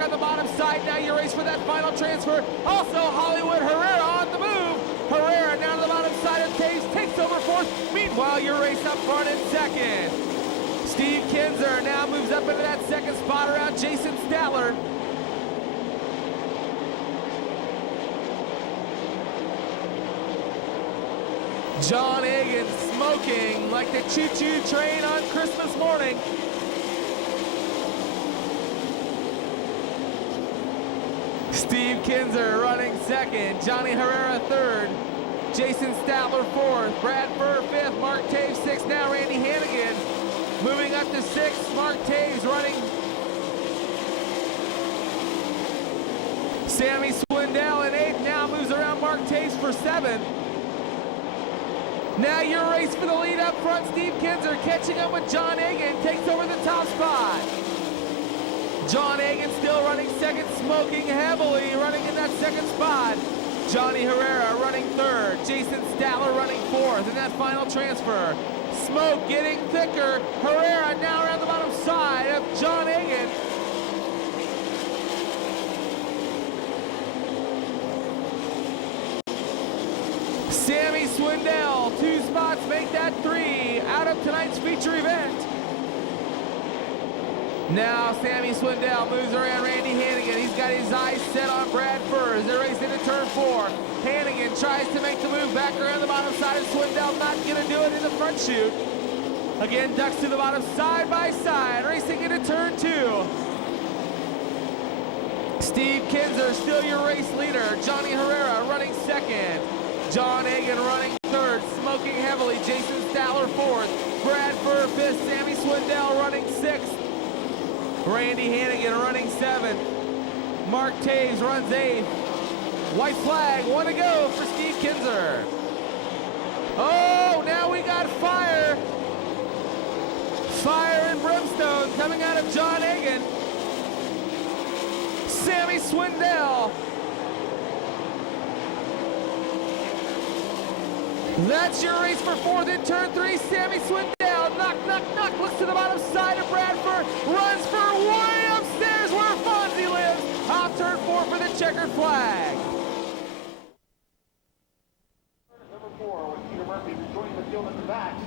back on the bottom side. Now you race for that final transfer. Also, Hollywood Herrera on the move. Herrera down to the bottom side of Taves, takes over fourth. Meanwhile, your race up front in second. Steve Kinzer now moves up into that second spot around Jason Statler. John Egan smoking like the choo-choo train on Christmas morning. Steve Kinzer running second, Johnny Herrera third, Jason Statler fourth, Brad Furr fifth, Mark Taves sixth, now Randy Hannigan moving up to sixth, Mark Taves running. Sammy Swindell in eighth, now moves around Mark Taves for seventh. Now your race for the lead up front, Steve Kinzer catching up with John Egan, takes over the top spot. John Egan still running second, smoking heavily, running in that second spot. Johnny Herrera running third, Jason Statler running fourth in that final transfer. Smoke getting thicker, Herrera now around the bottom side of John Egan. Sammy Swindell, 2 spots make that 3 out of tonight's feature event. Now Sammy Swindell moves around Randy Hannigan. He's got his eyes set on Brad Furr as they race into turn 4. Hannigan tries to make the move back around the bottom side of Swindell, not gonna do it in the front chute. Again, ducks to the bottom side by side, racing into turn 2. Steve Kinzer, still your race leader. Johnny Herrera running second. John Egan running third, smoking heavily. Jason Statler fourth. Brad Furr fifth. Sammy Swindell running sixth. Randy Hannigan running seventh. Mark Taves runs eighth. White flag, one to go for Steve Kinzer. Oh, now we got fire. Fire and brimstone coming out of John Egan. Sammy Swindell. That's your race for fourth in turn 3. Sammy Swindell, knock, knock, knock, looks to the bottom side of Bradford, runs for way upstairs where Fonzie lives. Off turn 4 for the checkered flag.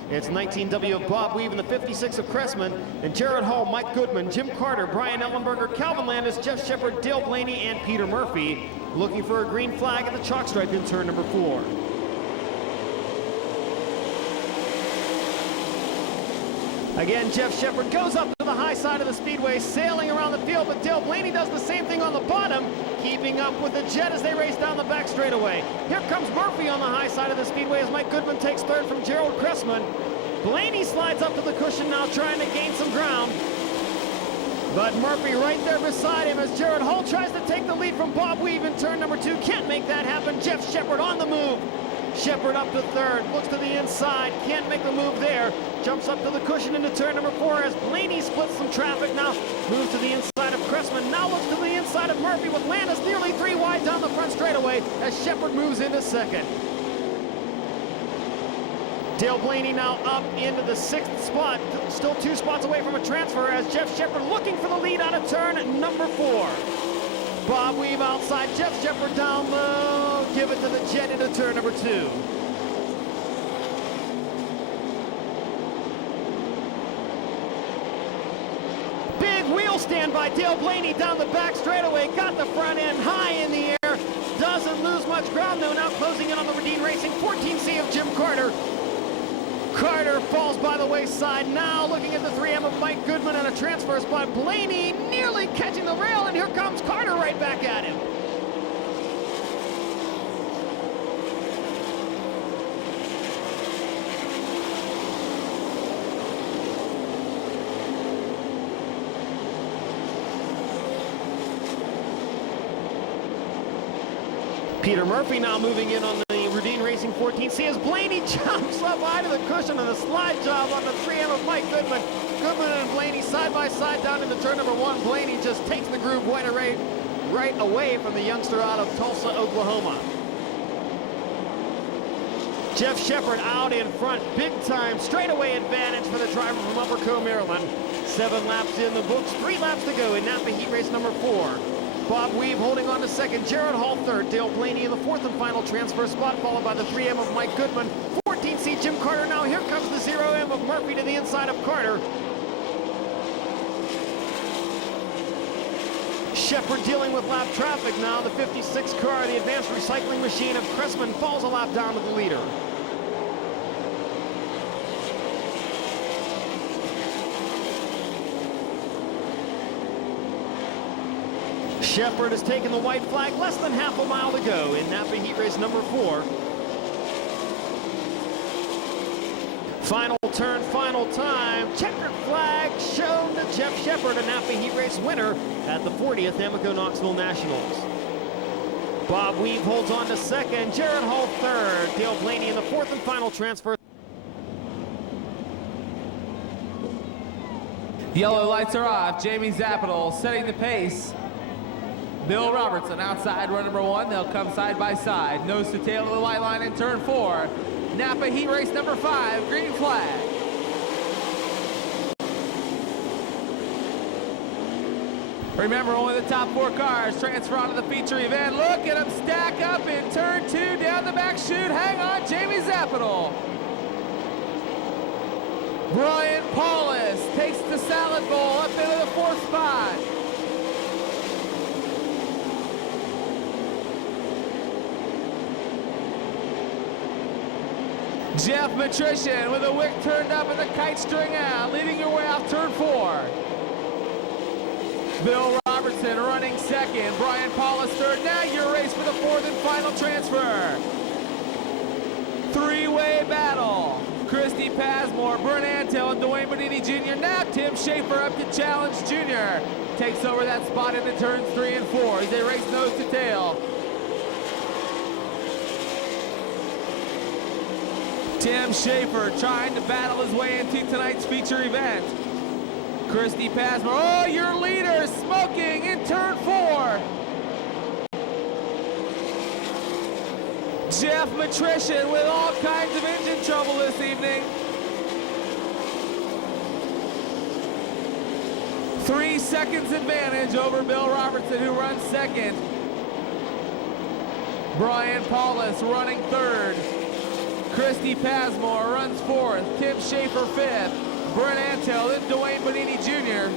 It's 19W of Bob Weave and the 56 of Cressman, and Jared Hall, Mike Goodman, Jim Carter, Brian Ellenberger, Calvin Landis, Jeff Shepard, Dale Blaney, and Peter Murphy looking for a green flag at the chalk stripe in turn number 4. Again, Jeff Shepard goes up to the high side of the speedway, sailing around the field, but Dale Blaney does the same thing on the bottom, keeping up with the Jet as they race down the back straightaway. Here comes Murphy on the high side of the speedway as Mike Goodman takes third from Gerald Cressman. Blaney slides up to the cushion now, trying to gain some ground. But Murphy right there beside him as Jared Hull tries to take the lead from Bob Weave in turn number 2. Can't make that happen. Jeff Shepard on the move. Shepard up to third, looks to the inside, can't make the move there. Jumps up to the cushion into turn number 4 as Blaney splits some traffic now. Moves to the inside of Cressman, now looks to the inside of Murphy with Landis nearly 3 wide down the front straightaway as Shepard moves into second. Dale Blaney now up into the 6th spot, still 2 spots away from a transfer as Jeff Shepard looking for the lead out of turn number 4. Bob Weave outside, Jeff Shepard down low, give it to the Jet into turn number 2. Big wheel stand by Dale Blaney down the back straightaway, got the front end high in the air, doesn't lose much ground though, now closing in on the Radine Racing 14C of Jim Carter. Carter falls by the wayside, now looking at the 3M of Mike Goodman and a transfer spot. Blaney nearly catching the rail, and here comes Carter right back at him. Peter Murphy now moving in on the Radine Racing 14C as Blaney jumps up high to the cushion on a slide job on the 3M of Mike Goodman. Goodman and Blaney side by side down into turn number 1. Blaney just takes the groove right away from the youngster out of Tulsa, Oklahoma. Jeff Shepard out in front, big time straightaway advantage for the driver from Upper Co, Maryland. 7 laps in the books, 3 laps to go in Napa Heat Race number 4. Bob Weave holding on to second, Jared Hall third, Dale Blaney in the 4th and final transfer spot, followed by the 3M of Mike Goodman. 14C Jim Carter. Now here comes the 0M of Murphy to the inside of Carter. Shepard dealing with lap traffic now. The 56 car, the advanced recycling machine of Cressman, falls a lap down to the leader. Shepard has taken the white flag, less than half a mile to go in Napa Heat Race number 4. Final turn, final time. Checkered flag shown to Jeff Shepard, a Napa Heat Race winner at the 40th Amoco Knoxville Nationals. Bob Weave holds on to second, Jared Hall third, Dale Blaney in the 4th and final transfer. Yellow lights are off. Jamie Zapital setting the pace. Bill Robertson outside run number 1. They'll come side by side. Nose to tail of the white line in turn 4. Napa Heat Race number 5, green flag. Remember, only the top 4 cars transfer onto the feature event. Look at them stack up in turn 2 down the back chute. Hang on, Jamie Zapital. Brian Paulus takes the salad bowl up into the 4th spot. Jeff Matrician with a wick turned up and the kite string out, leading your way off turn 4. Bill Robertson running second, Brian Paulus third. Now your race for the 4th and final transfer. 3-way battle. Christy Pasmore, Brent Antill, and Dwayne Bonini Jr. Now Tim Schaefer up to challenge Jr. Takes over that spot into turns 3 and 4 as they race nose to tail. Tim Schaefer trying to battle his way into tonight's feature event. Christy Pasmore, oh, your leader smoking in turn 4. Jeff Matrician with all kinds of engine trouble this evening. 3 seconds advantage over Bill Robertson, who runs second. Brian Paulus running third. Christy Pasmore runs 4th. Tim Schaefer 5th. Brent Antill, then Dwayne Bonini Jr.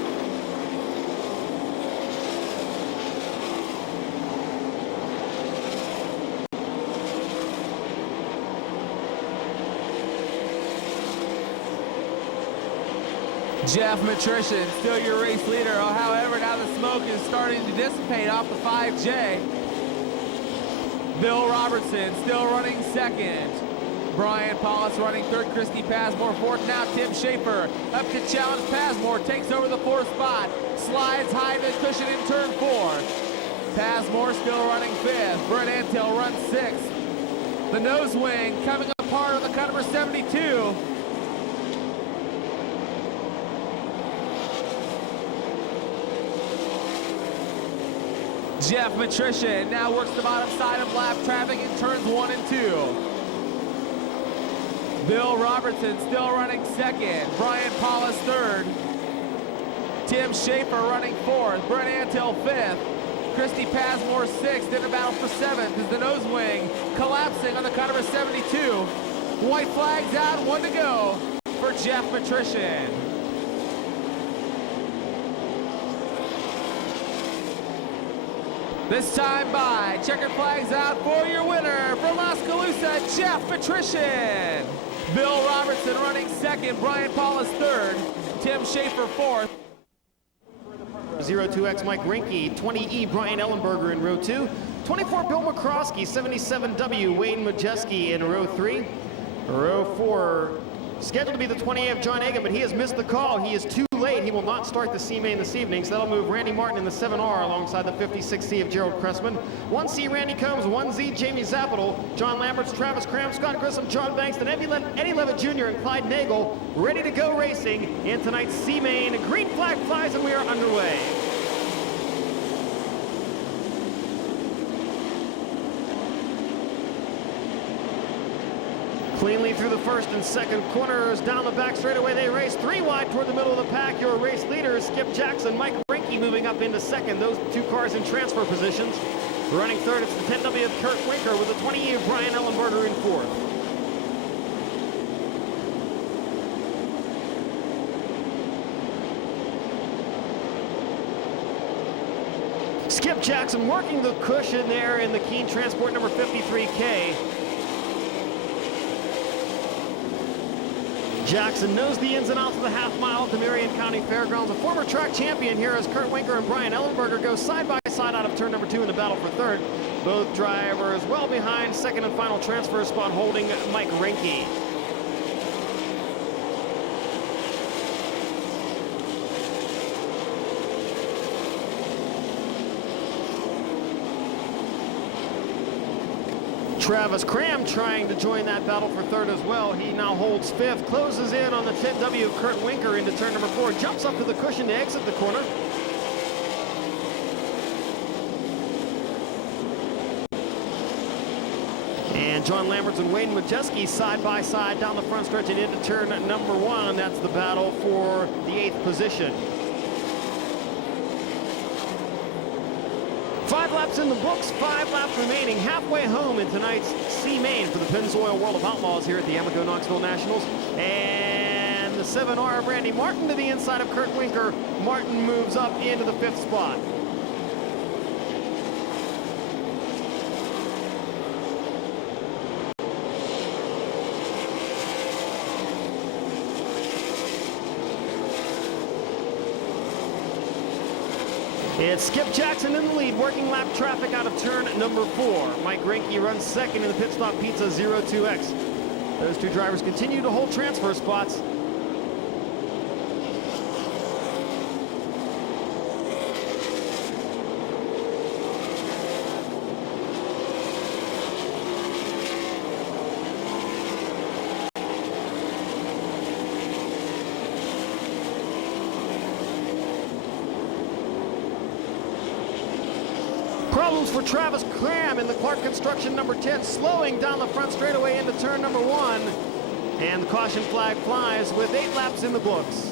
Jeff Matrician, still your race leader. Oh, however, now the smoke is starting to dissipate off the 5J. Bill Robertson still running second. Brian Paulus running third, Christy Pasmore 4th. Now Tim Schaefer up to challenge Pasmore, takes over the 4th spot, slides high to cushion in turn 4. Pasmore still running 5th. Brent Antill runs 6th. The nose wing coming apart on the cut number 72. Jeff Matrician now works the bottom side of lap traffic in turns 1 and 2. Bill Robertson still running second. Brian Paulus third. Tim Schaefer running 4th. Brent Antill 5th. Christy Pasmore 6th in a battle for 7th as the nose wing collapsing on the cut number 72. White flags out, 1 to go for Jeff Matrician. This time by checkered flags out for your winner from Oskaloosa, Jeff Matrician. Bill Robertson running second, Brian Paulus third, Tim Schaefer 4th. 02X Mike Rinke, 20E Brian Ellenberger in row 2, 24 Bill McCroskey, 77W Wayne Majeski in row 3. Row 4 scheduled to be the 20A of John Egan, but he has missed the call. He is too late. He will not start the C main this evening, so that'll move Randy Martin in the 7R alongside the 56C of Gerald Cressman. 1C Randy Combs, 1Z Jamie Zapital, John Lamberts, Travis Cram, Scott Grissom, John Banks, and Eddie Levitt Jr. and Clyde Nagel ready to go racing in tonight's C main. A green flag flies and we are underway. Cleanly through the first and second corners, down the back straightaway they race. 3 wide toward the middle of the pack. Your race leaders, Skip Jackson, Mike Rinke moving up into second. Those 2 cars in transfer positions. Running third, it's the 10W of Kurt Winker with the 20E of Brian Ellenberger in fourth. Skip Jackson working the cushion there in the Keen Transport number 53K. Jackson knows the ins and outs of the half mile at the Marion County Fairgrounds. A former track champion here as Kurt Winker and Brian Ellenberger go side by side out of turn number 2 in the battle for third. Both drivers well behind second and final transfer spot holding Mike Rinke. Travis Cram trying to join that battle for third as well. He now holds fifth, closes in on the 10W of Kurt Winker into turn number 4, jumps up to the cushion to exit the corner. And John Lamberts and Wayne Majeski side by side down the front stretch and into turn number 1. That's the battle for the 8th position. 5 laps in the books, 5 laps remaining, halfway home in tonight's C-Main for the Pennzoil World of Outlaws here at the Amoco Knoxville Nationals. And the 7R of Randy Martin to the inside of Kurt Winker. Martin moves up into the 5th spot. It's Skip Jackson in the lead, working lap traffic out of turn number 4. Mike Rinke runs second in the Pit Stop Pizza 02X. Those 2 drivers continue to hold transfer spots. Problems for Travis Cram in the Clark Construction number 10, slowing down the front straightaway into turn number 1. And the caution flag flies with 8 laps in the books.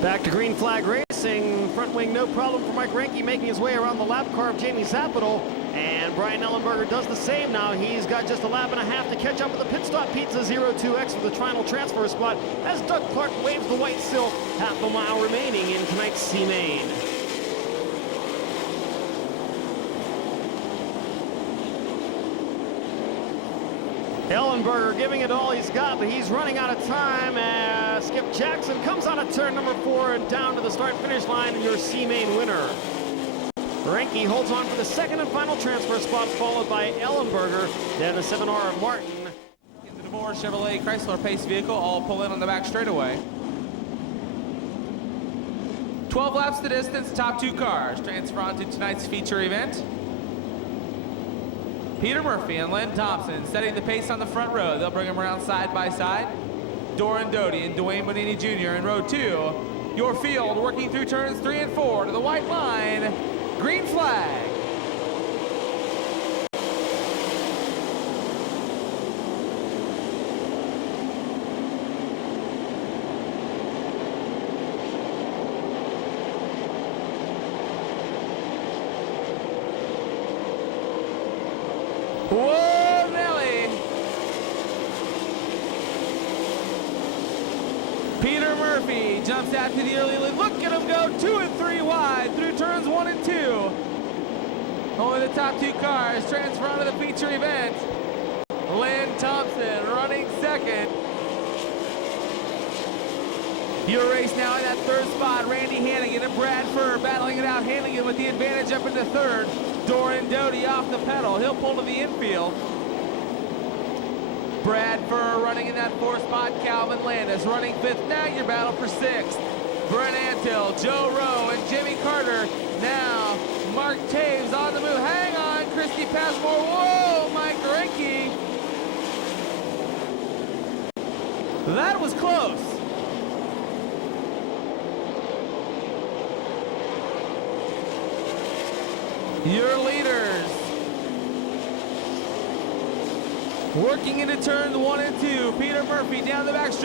Back to green flag racing. Front wing, no problem for Mike Rinke, making his way around the lap car of Jamie Zapital. And Brian Ellenberger does the same now. He's got just a lap and a half to catch up with the Pit Stop Pizza 02X for the final transfer spot as Doug Clark waves the white silk. Half a mile remaining in tonight's C-Main. Ellenberger giving it all he's got, but he's running out of time as Skip Jackson comes out of turn number 4 and down to the start-finish line, and your C-Main winner. Rinke holds on for the second and final transfer spot, followed by Ellenberger, then the 7R of Martin. In the DeVore Chevrolet Chrysler Pace vehicle, all pull in on the back straightaway. 12 laps the distance, top 2 cars transfer on to tonight's feature event. Peter Murphy and Len Thompson setting the pace on the front row. They'll bring them around side by side. Doran Doty and Dwayne Bonini Jr. in row 2. Your field working through turns 3 and 4 to the white line. Green flag. Whoa, Nelly. Peter Murphy jumps out to the early lead. Look at him go 2 and 3 wide through turns 1 and 2. Only the top 2 cars transfer onto the feature event. Len Thompson running second. Your race now in that 3rd spot. Randy Hannigan and Brad Furr battling it out. Hannigan with the advantage up into 3rd. Doran Doty off the pedal. He'll pull to the infield. Brad Furr running in that 4th spot. Calvin Landis running 5th. Now your battle for 6th. Brent Antill, Joe Rowe, and Jimmy Carter. Now Mark Taves on the move. Hang on, Christy Passmore. Whoa, Mike Rinke. That was close. Your leaders. Working into turns 1 and 2. Peter Murphy down the back straight.